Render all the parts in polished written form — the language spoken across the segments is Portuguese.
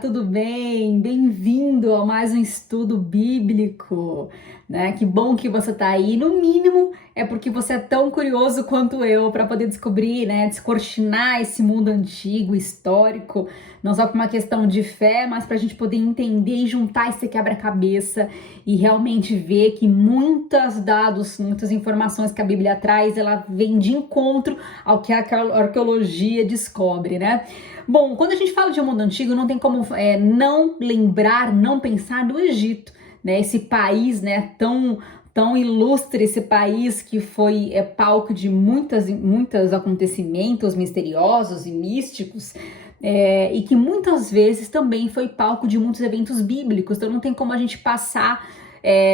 tudo bem? Bem-vindo a mais um estudo bíblico, né? Que bom que você está aí. No mínimo, é porque você é tão curioso quanto eu para poder descobrir, né? Descortinar esse mundo antigo, histórico, não só por uma questão de fé, mas para a gente poder entender e juntar esse quebra-cabeça e realmente ver que muitos dados, muitas informações que a Bíblia traz, ela vem de encontro ao que a arqueologia descobre, né? Bom, quando a gente fala de mundo antigo, não tem como não lembrar, não pensar no Egito, né? Esse país, né, tão ilustre, esse país que foi palco de muitos acontecimentos misteriosos e místicos, e que muitas vezes também foi palco de muitos eventos bíblicos. Então não tem como a gente passar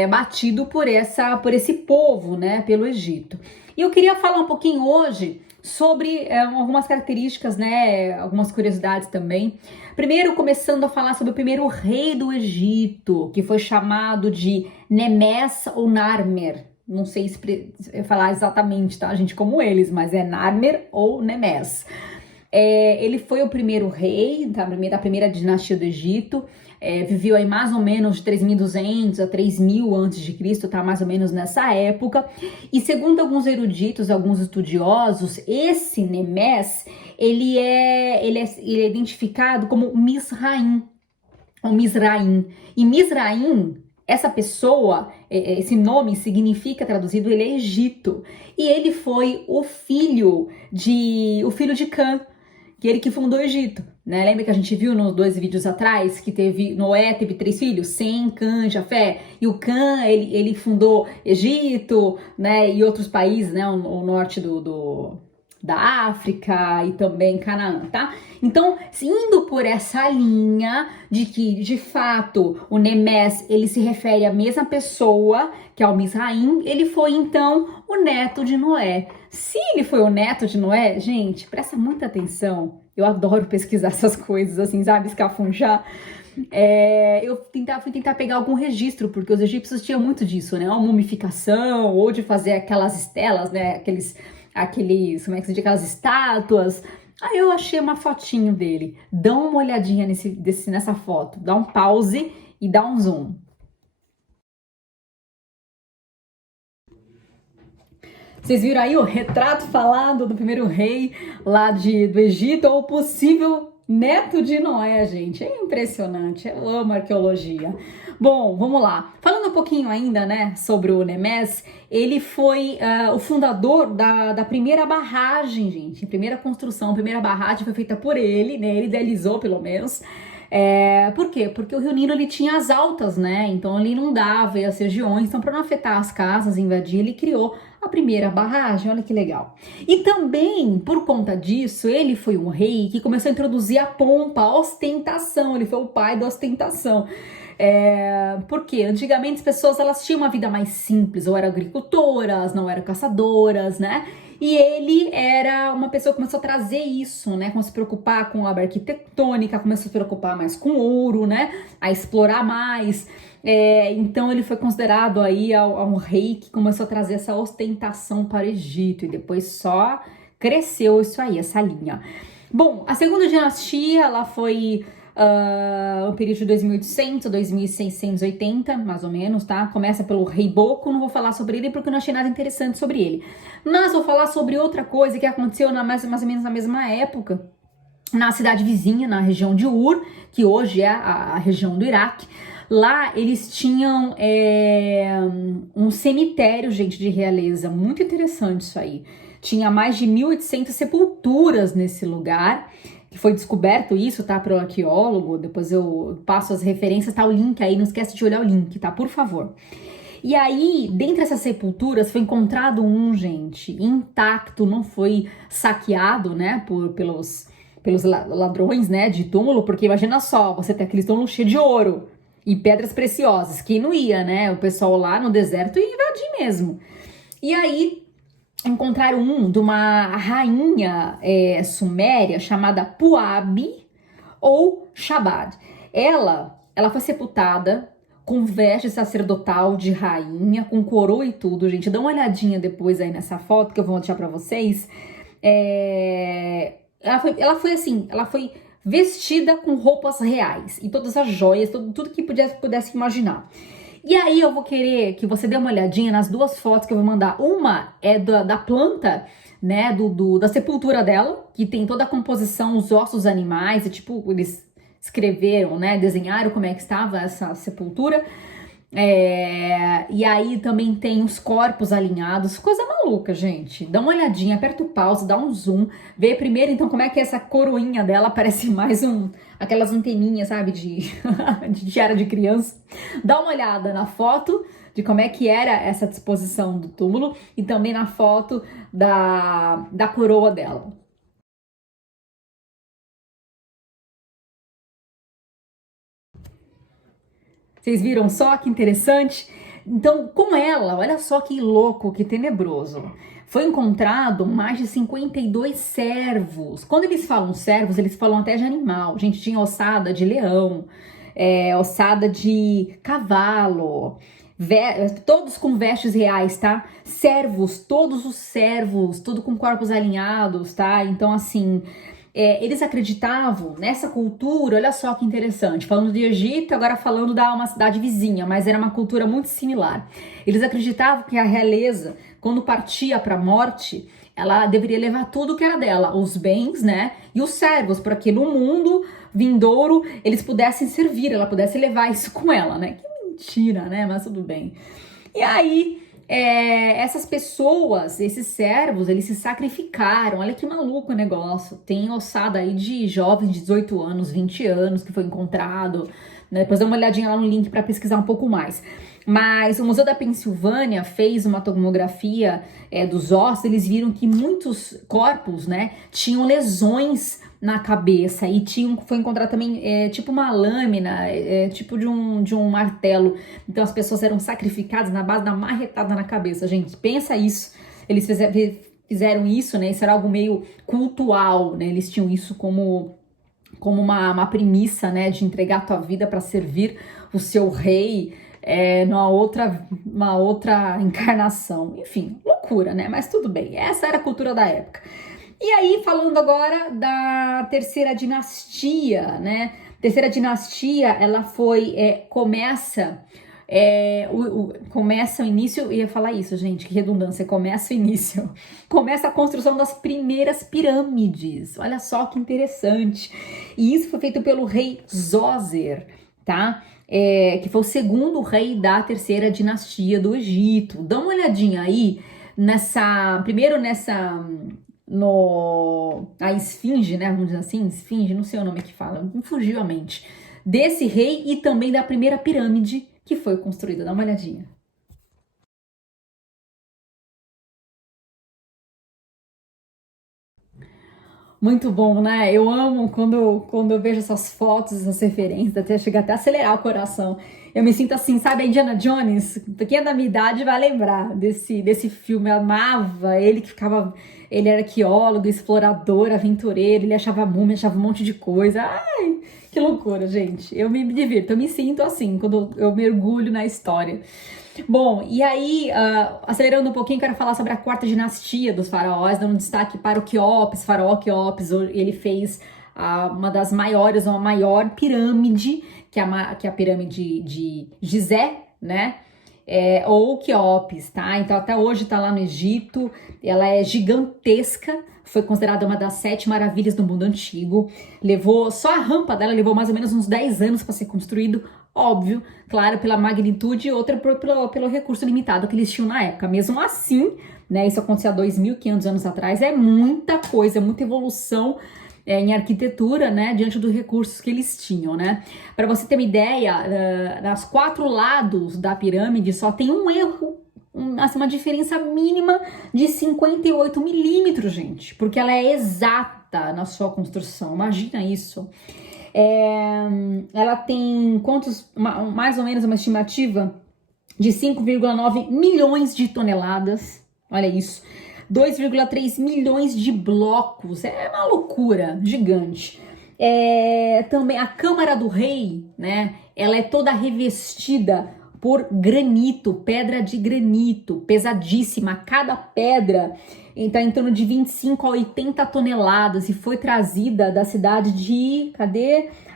batido por esse povo, né, pelo Egito. E eu queria falar um pouquinho hoje sobre algumas características, né, algumas curiosidades também. Primeiro, começando a falar sobre o primeiro rei do Egito, que foi chamado de Nemes ou Narmer. Não sei falar exatamente, tá, gente, como eles, mas é Narmer ou Nemes. Ele foi o primeiro rei da primeira dinastia do Egito. Viveu aí mais ou menos de 3.200 a 3.000 antes de Cristo, tá mais ou menos nessa época. E segundo alguns eruditos, alguns estudiosos, esse Nemes, ele é identificado como Misraim, ou Misraim. E Misraim, essa pessoa, esse nome significa, traduzido, ele é Egito. E ele foi o filho de Cã, que ele que fundou o Egito, né? Lembra que a gente viu nos 2 vídeos atrás que Noé teve 3 filhos, Sem, Cã, Jafé, e o Cã, ele fundou Egito, né? E outros países, né? O norte da África e também Canaã, tá? Então, indo por essa linha de que, de fato, o Nemes, ele se refere à mesma pessoa, que é o Misraim, ele foi, então, o neto de Noé. Se ele foi o neto de Noé, gente, presta muita atenção. Eu adoro pesquisar essas coisas, assim, sabe? Escafunchar. Eu fui tentar pegar algum registro, porque os egípcios tinham muito disso, né? Uma mumificação, ou de fazer aquelas estelas, né? Como é que se diz? Aquelas estátuas. Aí eu achei uma fotinho dele. Dá uma olhadinha nessa foto. Dá um pause e dá um zoom. Vocês viram aí o retrato falado do primeiro rei lá do Egito, ou possível neto de Noé, gente. É impressionante, eu amo arqueologia. Bom, vamos lá. Falando um pouquinho ainda, né, sobre o Nemes, ele foi o fundador da primeira barragem, gente. A primeira construção, a primeira barragem foi feita por ele, né, ele idealizou pelo menos. Por quê? Porque o Rio Nilo ele tinha as altas, né? Então ele inundava as regiões, então para não afetar as casas, invadir, ele criou a primeira barragem, olha que legal. E também, por conta disso, ele foi um rei que começou a introduzir a pompa, a ostentação, ele foi o pai da ostentação. Porque antigamente as pessoas elas tinham uma vida mais simples, ou eram agricultoras, não eram caçadoras, né? E ele era uma pessoa que começou a trazer isso, né? Começou a se preocupar com a obra arquitetônica, começou a se preocupar mais com ouro, né? A explorar mais. Então ele foi considerado aí um rei que começou a trazer essa ostentação para o Egito. E depois só cresceu isso aí, essa linha. Bom, a segunda dinastia, ela foi o período de 2800 a 2680, mais ou menos, tá? Começa pelo rei Boco, não vou falar sobre ele porque eu não achei nada interessante sobre ele. Mas vou falar sobre outra coisa que aconteceu mais ou menos na mesma época, na cidade vizinha, na região de Ur, que hoje é a região do Iraque. Lá eles tinham um cemitério, gente, de realeza, muito interessante isso aí. Tinha mais de 1.800 sepulturas nesse lugar, que foi descoberto isso, tá, para o arqueólogo. Depois eu passo as referências, tá o link aí, não esquece de olhar o link, tá, por favor. E aí, dentre essas sepulturas, foi encontrado gente, intacto, não foi saqueado, né, pelos ladrões, né, de túmulo, porque imagina só, você tem aquele túmulo cheio de ouro e pedras preciosas, que não ia, né, o pessoal lá no deserto ia invadir mesmo. E aí, encontraram de uma rainha suméria chamada Puabi ou Shabad. Ela foi sepultada com veste sacerdotal de rainha, com coroa e tudo, gente. Dá uma olhadinha depois aí nessa foto que eu vou deixar pra vocês. Ela foi vestida com roupas reais e todas as joias, tudo que pudesse imaginar. E aí eu vou querer que você dê uma olhadinha nas duas fotos que eu vou mandar. Uma é da planta, né, da sepultura dela, que tem toda a composição, os ossos animais, e tipo, eles escreveram, né, desenharam como é que estava essa sepultura. E aí também tem os corpos alinhados, coisa maluca, gente. Dá uma olhadinha, aperta o pause, dá um zoom, vê primeiro então como é que essa coroinha dela parece mais aquelas anteninhas, sabe, de tiara de criança. Dá uma olhada na foto de como é que era essa disposição do túmulo e também na foto da coroa dela. Vocês viram só que interessante? Então, com ela, olha só que louco, que tenebroso. Foi encontrado mais de 52 servos. Quando eles falam servos, eles falam até de animal. Gente, tinha ossada de leão, ossada de cavalo, todos com vestes reais, tá? Servos, todos os servos, tudo com corpos alinhados, tá? Então, assim, eles acreditavam nessa cultura, olha só que interessante, falando de Egito, agora falando da uma cidade vizinha, mas era uma cultura muito similar. Eles acreditavam que a realeza, quando partia para a morte, ela deveria levar tudo que era dela, os bens, né, e os servos, para que no mundo vindouro eles pudessem servir, ela pudesse levar isso com ela, né? Que mentira, né? Mas tudo bem. E aí, essas pessoas, esses servos, eles se sacrificaram. Olha que maluco o negócio. Tem ossada aí de jovens de 18 anos, 20 anos que foi encontrado, né? Depois dá uma olhadinha lá no link para pesquisar um pouco mais. Mas o Museu da Pensilvânia fez uma tomografia dos ossos. Eles viram que muitos corpos, né, tinham lesões na cabeça e foi encontrado também tipo uma lâmina, tipo de um martelo. Então as pessoas eram sacrificadas na base da marretada na cabeça. Gente, pensa isso. Eles fizeram isso, né? Isso era algo meio cultual, né? Eles tinham isso como uma premissa, né? De entregar a tua vida para servir o seu rei numa outra encarnação. Enfim, loucura, né? Mas tudo bem. Essa era a cultura da época. E aí, falando agora da terceira dinastia, né? Terceira dinastia, ela começa o início, eu ia falar isso, gente, que redundância, começa o início. Começa a construção das primeiras pirâmides, olha só que interessante. E isso foi feito pelo rei Zoser, tá? Que foi o segundo rei da terceira dinastia do Egito. Dá uma olhadinha aí a esfinge, né, vamos dizer assim, esfinge, não sei o nome que fala, me fugiu a mente, desse rei e também da primeira pirâmide que foi construída. Dá uma olhadinha. Muito bom, né? Eu amo quando eu vejo essas fotos, essas referências, até chega até a acelerar o coração. Eu me sinto assim, sabe, a Indiana Jones? Quem é da minha idade vai lembrar desse filme. Eu amava ele ele era arqueólogo, explorador, aventureiro, ele achava múmia, achava um monte de coisa. Ai, que loucura, gente. Eu me divirto, eu me sinto assim, quando eu mergulho na história. Bom, e aí, acelerando um pouquinho, quero falar sobre a quarta dinastia dos faraós, dando destaque para o Quéops, faraó Quéops. Ele fez uma das maiores, uma maior pirâmide, que é a pirâmide de Gizé, né? Ou Quéops, tá? Então até hoje tá lá no Egito, ela é gigantesca, foi considerada uma das 7 maravilhas do mundo antigo. Só a rampa dela levou mais ou menos uns 10 anos para ser construído, óbvio, claro, pela magnitude e outra pelo recurso limitado que eles tinham na época. Mesmo assim, né, isso aconteceu há 2.500 anos atrás, é muita coisa, muita evolução em arquitetura, né, diante dos recursos que eles tinham, né. Para você ter uma ideia, nas 4 lados da pirâmide só tem um erro, uma diferença mínima de 58 milímetros, gente, porque ela é exata na sua construção, imagina isso. Ela tem mais ou menos uma estimativa de 5,9 milhões de toneladas, olha isso, 2,3 milhões de blocos, é uma loucura gigante. Também a Câmara do Rei, né, ela é toda revestida por granito, pedra de granito, pesadíssima. Cada pedra está em torno de 25 a 80 toneladas e foi trazida da cidade de,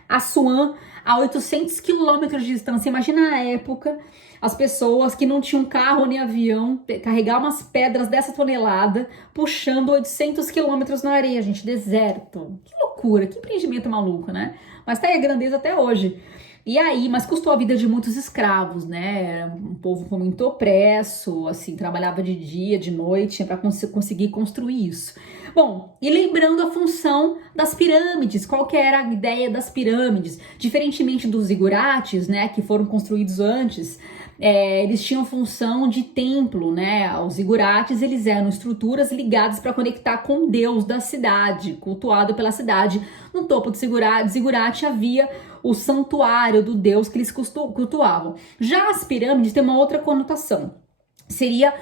Assuã, a 800 quilômetros de distância. Imagina na época as pessoas que não tinham carro nem avião carregar umas pedras dessa tonelada puxando 800 quilômetros na areia, gente, deserto. Que loucura, que empreendimento maluco, né? Mas tá aí a grandeza até hoje. E aí, mas custou a vida de muitos escravos, né? Era um povo muito opresso, assim, trabalhava de dia, de noite, para conseguir construir isso. Bom, e lembrando a função das pirâmides, qual que era a ideia das pirâmides? Diferentemente dos zigurates, né, que foram construídos antes, eles tinham função de templo, né? Os zigurates, eles eram estruturas ligadas para conectar com Deus da cidade, cultuado pela cidade. No topo do zigurate havia o santuário do Deus que eles cultuavam. Já as pirâmides têm uma outra conotação. Seria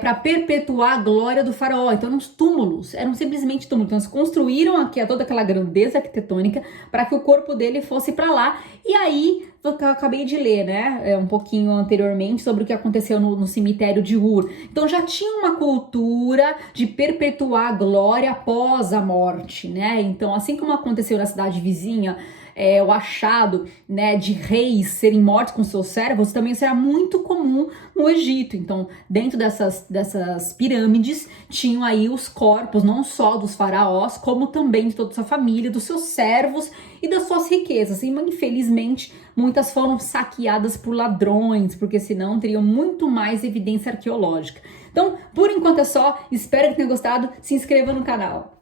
para perpetuar a glória do faraó. Então, os túmulos eram simplesmente túmulos. Então, eles construíram aqui toda aquela grandeza arquitetônica para que o corpo dele fosse para lá. E aí, eu acabei de ler, né, um pouquinho anteriormente sobre o que aconteceu no cemitério de Ur. Então, já tinha uma cultura de perpetuar a glória após a morte, né? Então, assim como aconteceu na cidade vizinha, o achado, né, de reis serem mortos com seus servos também será muito comum no Egito. Então, dentro dessas pirâmides, tinham aí os corpos, não só dos faraós, como também de toda a sua família, dos seus servos e das suas riquezas. E, infelizmente, muitas foram saqueadas por ladrões, porque senão teriam muito mais evidência arqueológica. Então, por enquanto é só. Espero que tenha gostado. Se inscreva no canal.